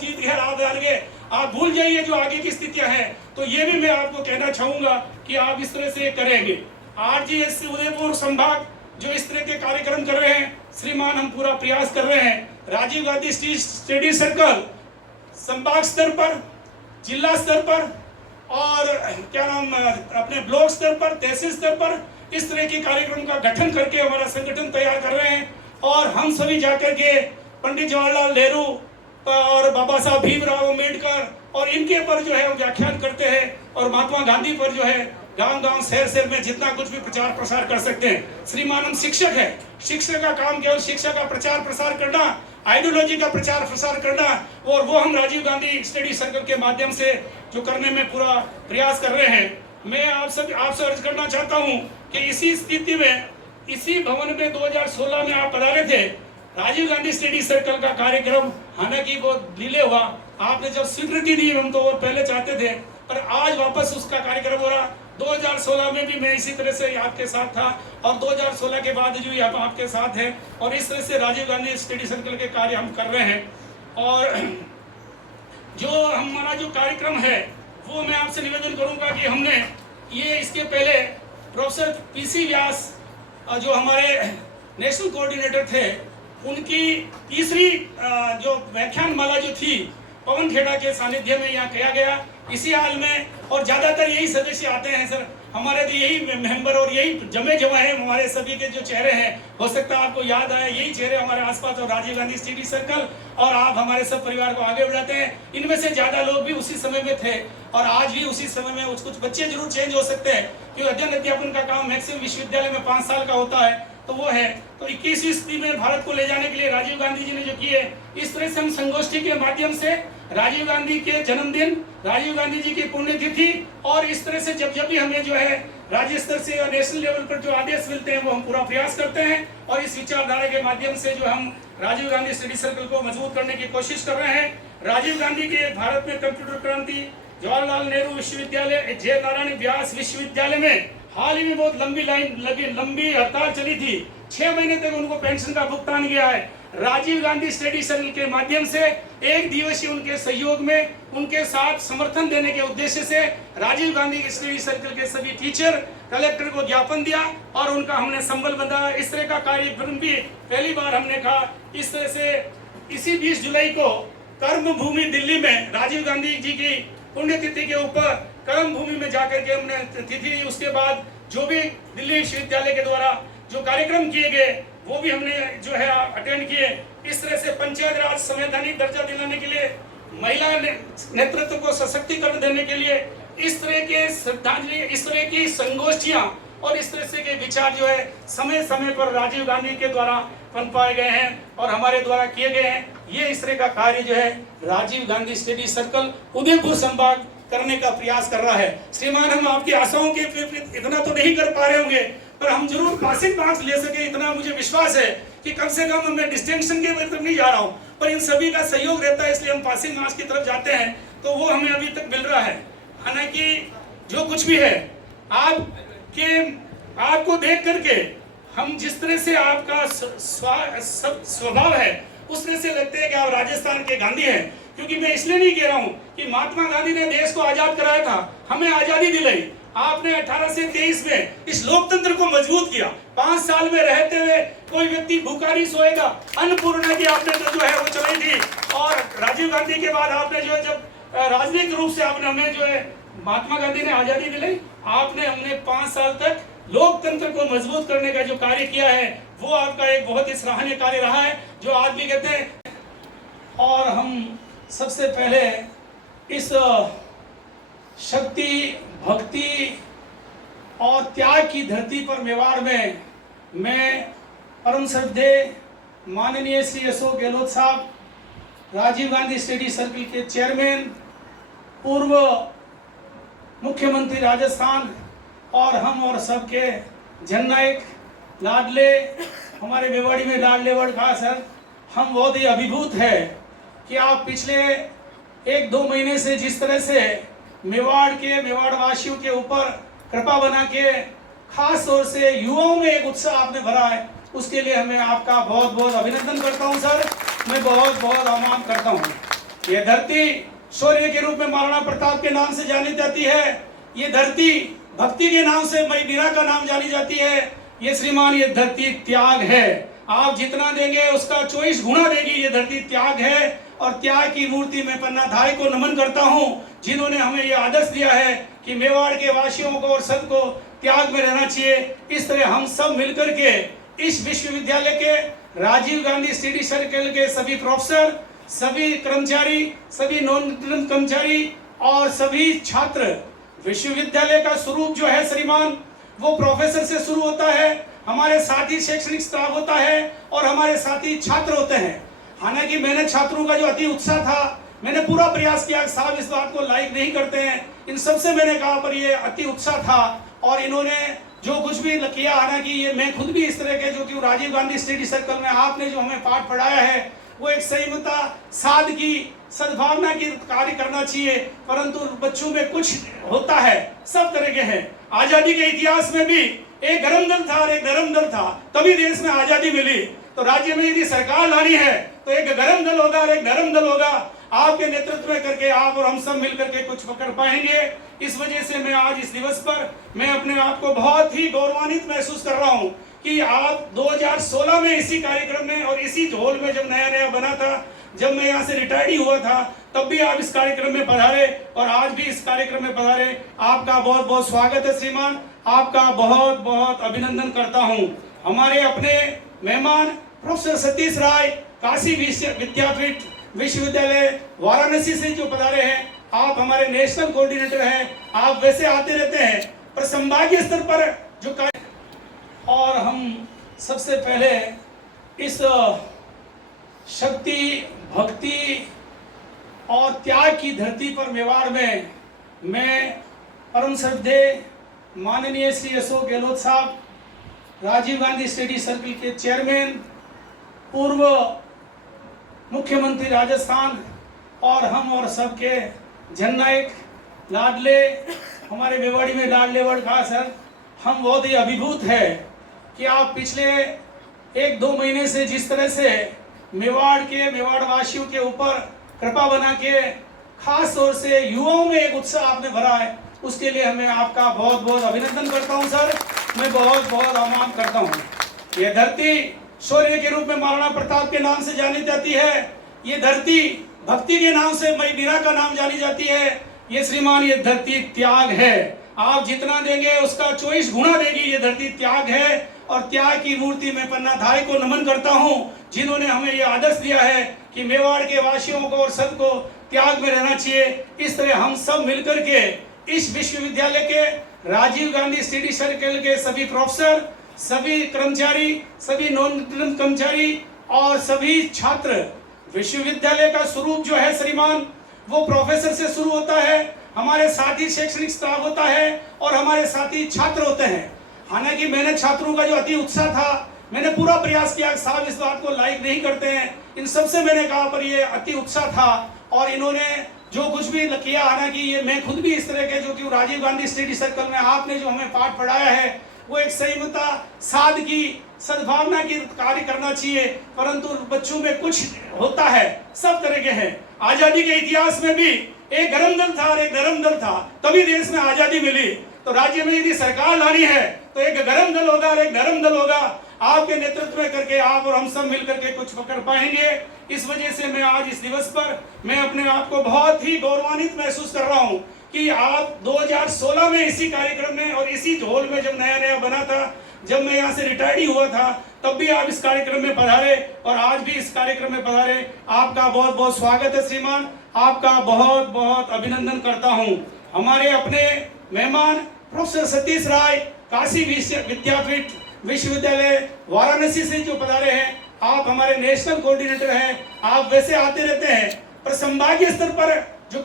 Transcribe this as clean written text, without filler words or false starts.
जीत के हार डालेंगे, आप भूल जाइए जो आगे की स्थितियां हैं। तो ये भी मैं आपको कहना चाहूंगा कि आप इस तरह से करेंगे। आरजीएससी उदयपुर संभाग जो इस तरह के कार्यक्रम कर रहे हैं, श्रीमान हम पूरा प्रयास कर रहे हैं। राजीव गांधी स्टडी सर्कल संभाग स्तर पर, जिला स्तर पर और क्या नाम अपने ब्लॉक स्तर पर, तहसील स्तर पर इस तरह के कार्यक्रम का गठन करके हमारा संगठन तैयार कर रहे हैं। और हम सभी जाकर के पंडित जवाहरलाल नेहरू और बाबा साहब भीमराव अम्बेडकर और इनके पर जो है व्याख्यान करते हैं, और महात्मा गांधी पर जो है गांव-गांव शहर-शहर में जितना कुछ भी प्रचार प्रसार कर सकते हैं। श्रीमान हम शिक्षक है, शिक्षक का काम केवल शिक्षा का प्रचार प्रसार करना, आइडियोलॉजी का प्रचार प्रसार करना, और वो हम राजीव गांधी स्टडी सर्कल के माध्यम से जो करने में पूरा प्रयास कर रहे हैं। मैं आपसे अर्ज करना चाहता हूं कि इसी स्थिति में, इसी भवन में 2016 में आप पधारे थे। राजीव गांधी स्टडी सर्कल का कार्यक्रम हालांकि बहुत डिले हुआ, आपने जब स्वीकृति दी, हम तो और पहले चाहते थे, पर आज वापस उसका कार्यक्रम हो रहा। 2016 में भी मैं इसी तरह से आपके साथ था, और 2016 के बाद जो हम आपके साथ हैं, और इस तरह से राजीव गांधी स्टडी सर्कल के कार्य हम कर रहे हैं। और जो हमारा जो कार्यक्रम है वो मैं आपसे निवेदन करूंगा कि हमने ये इसके पहले प्रोफेसर पीसी व्यास जो हमारे नेशनल कोऑर्डिनेटर थे, उनकी तीसरी जो व्याख्यान माला जो थी पवन खेड़ा के सानिध्य में यहाँ किया गया इसी हाल में। और ज्यादातर यही सदस्य आते हैं सर, हमारे तो यही मेंबर और यही जमे जमा है हमारे सभी के जो चेहरे हैं। हो सकता है आपको याद आए, यही चेहरे हमारे आसपास और राजीव गांधी स्टडी सर्कल, और आप हमारे सब परिवार को आगे बढ़ाते हैं। इनमें से ज्यादा लोग भी उसी समय में थे और आज भी उसी समय में। कुछ बच्चे जरूर चेंज हो सकते हैं क्योंकि अध्ययन अध्यापन का काम मैक्सिमम विश्वविद्यालय में 5 साल का होता है, तो वो है। तो 21वीं सदी में भारत को ले जाने के लिए राजीव गांधी जी ने जो किए, इस तरह से हम संगोष्ठी के माध्यम से राजीव गांधी के जन्मदिन, राजीव गांधी जी की पुण्यतिथि, और इस तरह से जब भी हमें जो है राज्य स्तर से और नेशनल लेवल पर जो आदेश मिलते हैं वो हम पूरा प्रयास करते हैं। और इस विचारधारा के माध्यम से जो हम राजीव गांधी स्टडी सर्कल को मजबूत करने की कोशिश कर रहे हैं। राजीव गांधी के भारत में कंप्यूटर क्रांति, जवाहरलाल नेहरू विश्वविद्यालय, जय नारायण व्यास विश्वविद्यालय में हाल ही में बहुत लंबी हड़ताल चली थी। 6 महीने तक उनको पेंशन का भुगतान किया है। राजीव गांधी स्टडी सर्कल के माध्यम से एक दिवसीय उनके सहयोग में, उनके साथ समर्थन देने के उद्देश्य से राजीव गांधी स्टडी सर्कल के सभी टीचर कलेक्टर को ज्ञापन दिया और उनका हमने संबल बंधा। इस तरह का कार्यक्रम भी पहली बार हमने कहा। इस तरह से इसी 20 जुलाई को कर्म भूमि दिल्ली में राजीव गांधी जी की पुण्यतिथि के ऊपर कर्म भूमि में जाकर के हमने तिथि, उसके बाद जो भी दिल्ली विश्वविद्यालय के द्वारा जो कार्यक्रम किए गए वो भी हमने जो है अटेंड किए। इस तरह से पंचायत राज संवैधानिक दर्जा दिलाने के लिए, महिला नेतृत्व को सशक्तिकरण देने के लिए इस तरह के श्रद्धांजलि, इस तरह की संगोष्ठियां और इस तरह से के विचार जो है समय समय पर राजीव गांधी के द्वारा पनपाए गए हैं और हमारे द्वारा किए गए हैं। ये इस तरह का कार्य जो है राजीव गांधी स्टडी सर्कल उदयपुर संभाग करने का प्रयास कर रहा है। श्रीमान हम आपकी आशाओं के इतना तो नहीं कर पा रहे होंगे, पर हम जरूर पासिंग मार्क्स ले सके, इतना मुझे विश्वास है कि कम से कम मैं डिस्टिंक्शन के तरफ नहीं जा रहा हूँ, पर इन सभी का सहयोग रहता है, इसलिए हम पासिंग मार्क्स की तरफ जाते हैं। तो वो हमें अभी तक मिल रहा है। हालांकि जो कुछ भी है आपको देख करके हम जिस तरह से आपका स्वभाव है उस तरह से लगते हैं कि आप राजस्थान के गांधी हैं। क्योंकि मैं इसलिए नहीं कह रहा हूँ कि महात्मा गांधी ने देश को आजाद कराया था, हमें आजादी दिलाई। आपने 18 से 23 में इस लोकतंत्र को मजबूत किया। 5 साल में रहते हुए कोई व्यक्ति भूखा नहीं सोएगा। अन्नपूर्णा की आपने तो जो है वो चलाई थी, और राजीव गांधी के बाद आपने जो है जब राजनीतिक रूप से आपने हमें जो है महात्मा गांधी ने आजादी दिलाई, आपने हमने 5 साल तक लोकतंत्र को मजबूत करने का जो कार्य किया है वो आपका एक बहुत ही सराहनीय कार्य रहा है, जो आज भी कहते हैं। और हम सबसे पहले इस शक्ति, भक्ति और त्याग की धरती पर मेवाड़ में मैं परम श्रद्धेय माननीय श्री अशोक गहलोत साहब, राजीव गांधी स्टडी सर्कल के चेयरमैन, पूर्व मुख्यमंत्री राजस्थान, और हम और सबके जननायक लाडले, हमारे मेवाड़ी में लाडले वर्ड कहा सर, हम बहुत ही अभिभूत है कि आप पिछले 1-2 महीने से जिस तरह से मेवाड़ वासियों के ऊपर कृपा बना के खास तौर से युवाओं में एक उत्साह आपने भरा है, उसके लिए मैं आपका बहुत बहुत अभिनंदन करता हूं सर। मैं बहुत बहुत आभार करता हूं। ये धरती शौर्य के रूप में महाराणा प्रताप के नाम से जानी जाती है। ये धरती भक्ति के नाम से मई मीरा का नाम जानी जाती है। ये श्रीमान ये धरती त्याग है। आप जितना देंगे उसका 24 गुना देगी। ये धरती त्याग है और त्याग की मूर्ति में पन्नाधाय को नमन करता हूँ, जिन्होंने हमें ये आदर्श दिया है कि मेवाड़ के वासियों को और सबको त्याग में रहना चाहिए। इस तरह हम सब मिलकर के इस विश्वविद्यालय के राजीव गांधी स्टडी सर्कल के सभी प्रोफेसर, सभी कर्मचारी, सभी नॉन कर्मचारी और सभी छात्र, विश्वविद्यालय का स्वरूप जो है श्रीमान वो प्रोफेसर से शुरू होता है, हमारे साथी शैक्षणिक स्टाफ होता है और हमारे साथी छात्र होते हैं। हालांकि मैंने छात्रों का जो अति उत्साह था, मैंने पूरा प्रयास किया, साहब इस बात को लाइक नहीं करते हैं, इन सबसे मैंने कहा पर ये अति उत्साह था और इन्होंने जो कुछ भी किया, हालांकि ये मैं खुद भी इस तरह के जो कि राजीव गांधी स्टडी सर्कल में आपने जो हमें पाठ पढ़ाया है वो एक संयमता, सादगी, सद्भावना की कार्य करना चाहिए, परंतु बच्चों में कुछ होता है, सब तरह के हैं। आजादी के इतिहास में भी एक गरम दल था और एक नरम दल था, तभी देश में आजादी मिली। तो राज्य में यदि सरकार लानी है तो एक गरम दल होगा और एक नरम दल होगा। आपके नेतृत्व में करके आप और हम सब मिलकर के कुछ पकड़ पाएंगे। इस वजह से मैं आज इस दिवस पर मैं अपने आप को बहुत ही गौरवान्वित महसूस कर रहा हूँ कि आप 2016 में इसी कार्यक्रम में और इसी हॉल में जब नया बना था, जब मैं यहाँ से रिटायर्ड हुआ था, तब भी आप इस कार्यक्रम में पधारे और आज भी इस कार्यक्रम में पधारे। आपका बहुत बहुत स्वागत है श्रीमान, आपका बहुत बहुत अभिनंदन करता हूँ। हमारे अपने मेहमान प्रोफेसर सतीश राय काशी विद्यापीठ विश्वविद्यालय वाराणसी से जो पधारे हैं, आप हमारे नेशनल कोऑर्डिनेटर हैं, आप वैसे आते रहते हैं पर संभागीय स्तर पर जो कार्य, और हम सबसे पहले इस शक्ति, भक्ति और त्याग की धरती पर मेवाड़ में मैं परम श्रद्धेय माननीय श्री अशोक गहलोत साहब, राजीव गांधी स्टडी सर्कल के चेयरमैन, पूर्व मुख्यमंत्री राजस्थान और हम और सबके जननायक लाडले, हमारे मेवाड़ी में लाडले वर्ड खास सर, हम बहुत ही अभिभूत है कि आप पिछले 1-2 महीने से जिस तरह से मेवाड़ वासियों के ऊपर कृपा बना के खास तौर से युवाओं में एक उत्साह आपने भरा है, उसके लिए मैं आपका बहुत बहुत अभिनंदन करता हूं सर, मैं बहुत बहुत आभार करता हूं। ये धरती शौर्य के रूप में महाराणा प्रताप के नाम से जानी जाती है। ये धरती भक्ति के नाम से मई मीरा का नाम जानी जाती है। ये श्रीमान ये धरती त्याग है। आप जितना देंगे उसका 24 गुना देगी। ये धरती त्याग है और त्याग की मूर्ति में पन्नाधाय को नमन करता हूँ, जिन्होंने हमें ये आदर्श दिया है कि मेवाड़ के वासियों को और सबको त्याग में रहना चाहिए। इस तरह हम सब मिलकर के इस विश्वविद्यालय के राजीव गांधी स्टडी सर्कल के सभी प्रोफेसर, सभी कर्मचारी, सभी नॉन कर्मचारी और सभी छात्र, विश्वविद्यालय का स्वरूप जो है श्रीमान वो प्रोफेसर से शुरू होता है, हमारे साथी शैक्षणिक स्टाफ होता है और हमारे साथी छात्र होते हैं। हालांकि मैंने छात्रों का जो अति उत्साह था, मैंने पूरा प्रयास किया, साहब इस बात को लाइक नहीं करते हैं, इन सबसे मैंने कहा पर ये अति उत्साह था और इन्होंने जो कुछ भी किया, हालांकि ये मैं खुद भी इस तरह के जो कि राजीव गांधी स्टडी सर्कल में आपने जो हमें पाठ पढ़ाया है वो एक संयमता, सादगी, सद्भावना की कार्य करना चाहिए, परंतु बच्चों में कुछ होता है, सब तरह के हैं। आजादी के इतिहास में भी एक गरम दल था और एक नरम दल था, तभी देश में आजादी मिली। तो राज्य में यदि सरकार लानी है तो एक गरम दल होगा और एक नरम दल होगा। आपके नेतृत्व में करके आप और हम सब मिलकर के कुछ पकड़ पाएंगे। इस वजह से मैं आज इस दिवस पर मैं अपने आप को बहुत ही गौरवान्वित महसूस कर रहा हूँ कि आप 2016 में इसी कार्यक्रम में और इसी हॉल में जब नया बना था, जब मैं यहाँ से रिटायर्ड हुआ था, तब भी आप इस कार्यक्रम में पधारे और आज भी इस कार्यक्रम में पधारे। आपका बहुत बहुत स्वागत है श्रीमान, आपका बहुत बहुत अभिनंदन करता हूँ। हमारे अपने मेहमान प्रोफेसर सतीश राय काशी विद्यापीठ विश्वविद्यालय वाराणसी से जो पधारे हैं, आप हमारे नेशनल कोऑर्डिनेटर हैं, आप वैसे आते रहते हैं पर संभागीय स्तर पर जो